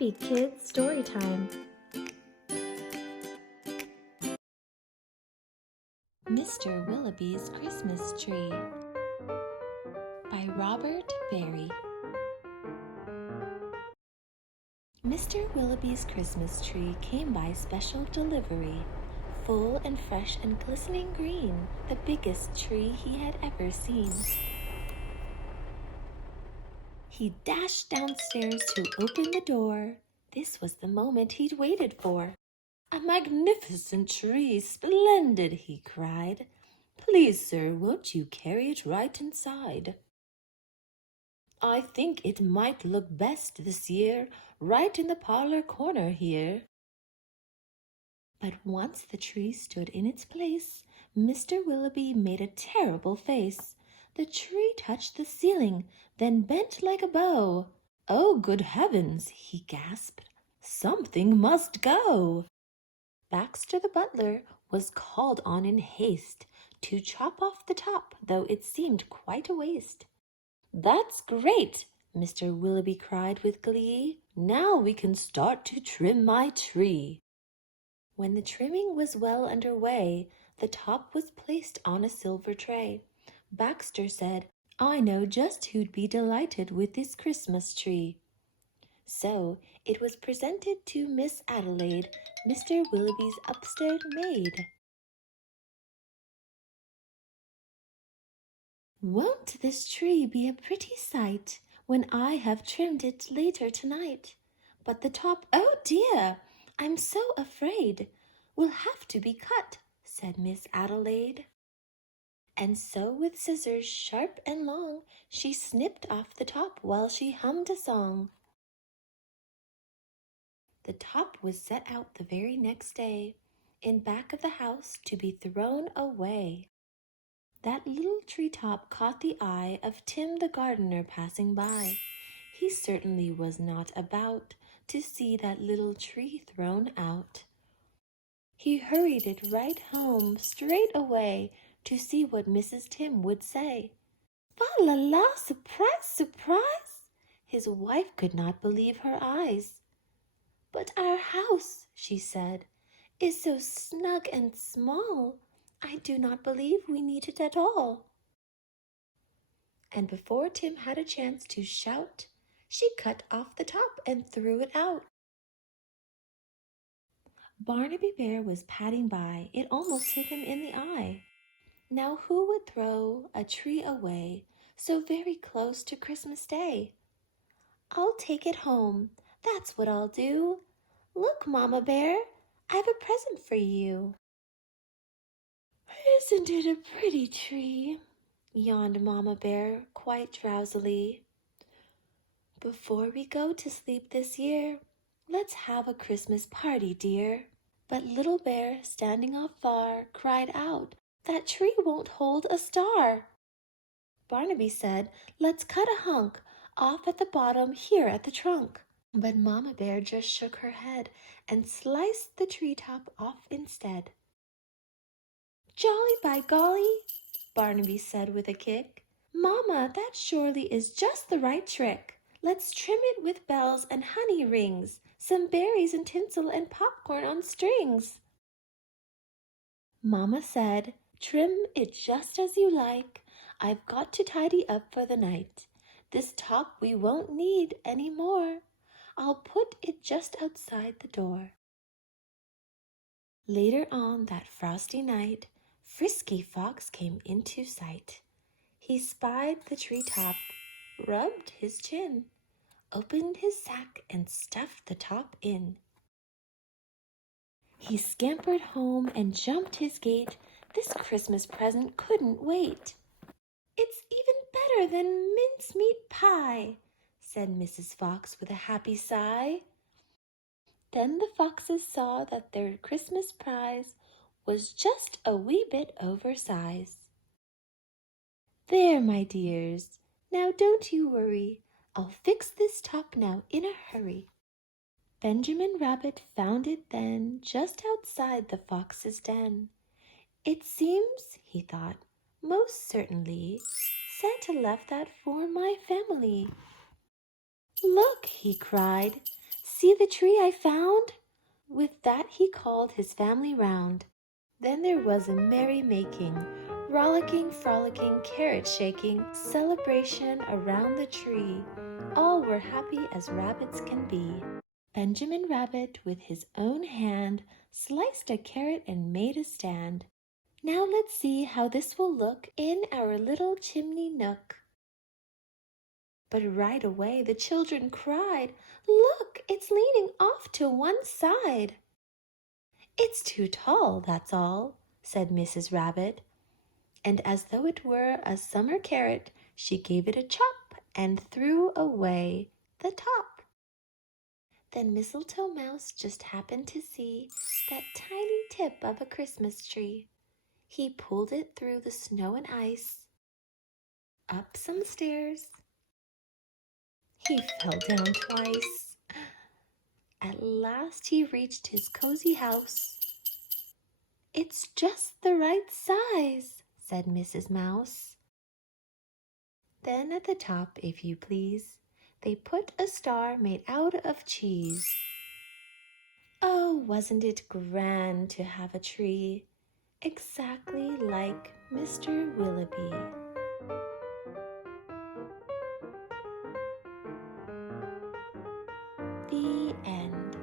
Happy Kids Storytime. Mr. Willowby's Christmas Tree by Robert Barry. Mr. Willowby's Christmas tree came by special delivery, full and fresh and glistening green, the biggest tree he had ever seen. He dashed downstairs to open the door. This was the moment he'd waited for. "A magnificent tree, splendid!" he cried. "Please, sir, won't you carry it right inside? I think it might look best this year, right in the parlor corner here." But once the tree stood in its place, Mr. Willoughby made a terrible face. The tree touched the ceiling, then bent like a bow. "Oh, good heavens!" he gasped. "Something must go!" Baxter the butler was called on in haste to chop off the top, though it seemed quite a waste. "That's great!" Mr. Willoughby cried with glee. "Now we can start to trim my tree." When the trimming was well under way, the top was placed on a silver tray. Baxter said, "I know just who'd be delighted with this Christmas tree." So it was presented to Miss Adelaide, Mr. Willowby's upstairs maid. "Won't this tree be a pretty sight when I have trimmed it later tonight? But the top, oh dear, I'm so afraid, will have to be cut," said Miss Adelaide. And so with scissors sharp and long, she snipped off the top while she hummed a song. The top was set out the very next day, in back of the house to be thrown away. That little treetop caught the eye of Tim the gardener passing by. He certainly was not about to see that little tree thrown out. He hurried it right home straight away to see what Mrs. Tim would say. "Fa la la, surprise, surprise!" His wife could not believe her eyes. "But our house," she said, "is so snug and small, I do not believe we need it at all." And before Tim had a chance to shout, she cut off the top and threw it out. Barnaby Bear was padding by. It almost hit him in the eye. Now who would throw a tree away so very close to Christmas Day? "I'll take it home, that's what I'll do. Look, Mama Bear, I've a present for you." "Isn't it a pretty tree?" yawned Mama Bear quite drowsily. "Before we go to sleep this year, let's have a Christmas party, dear." But Little Bear, standing off far, cried out, "That tree won't hold a star." Barnaby said, "Let's cut a hunk off at the bottom here at the trunk." But Mama Bear just shook her head and sliced the treetop off instead. "Jolly by golly," Barnaby said with a kick. "Mama, that surely is just the right trick. Let's trim it with bells and honey rings, some berries and tinsel and popcorn on strings." Mama said, "Trim it just as you like. I've got to tidy up for the night. This top we won't need any more. I'll put it just outside the door." Later on that frosty night, Frisky Fox came into sight. He spied the treetop, rubbed his chin, opened his sack and stuffed the top in. He scampered home and jumped his gate. This Christmas present couldn't wait. "It's even better than mincemeat pie," said Mrs. Fox with a happy sigh. Then the foxes saw that their Christmas prize was just a wee bit oversize. "There, my dears, now don't you worry. I'll fix this top now in a hurry." Benjamin Rabbit found it then just outside the fox's den. "It seems," he thought, "most certainly Santa left that for my family." "Look," he cried, See the tree I found?" With that he called his family round. Then there was a merry-making, rollicking, frolicking, carrot-shaking celebration around the tree. All were happy as rabbits can be. Benjamin Rabbit, with his own hand, sliced a carrot and made a stand. Now let's see how this will look in our little chimney nook. But right away the children cried, "Look, it's leaning off to one side." "It's too tall, that's all," said Mrs. Rabbit. And as though it were a summer carrot, she gave it a chop and threw away the top. Then Mistletoe Mouse just happened to see that tiny tip of a Christmas tree. He pulled it through the snow and ice, up some stairs. He fell down twice. At last he reached his cozy house. "It's just the right size," said Mrs. Mouse. Then at the top, if you please, they put a star made out of cheese. Oh, wasn't it grand to have a tree exactly like Mr. Willoughby? The end.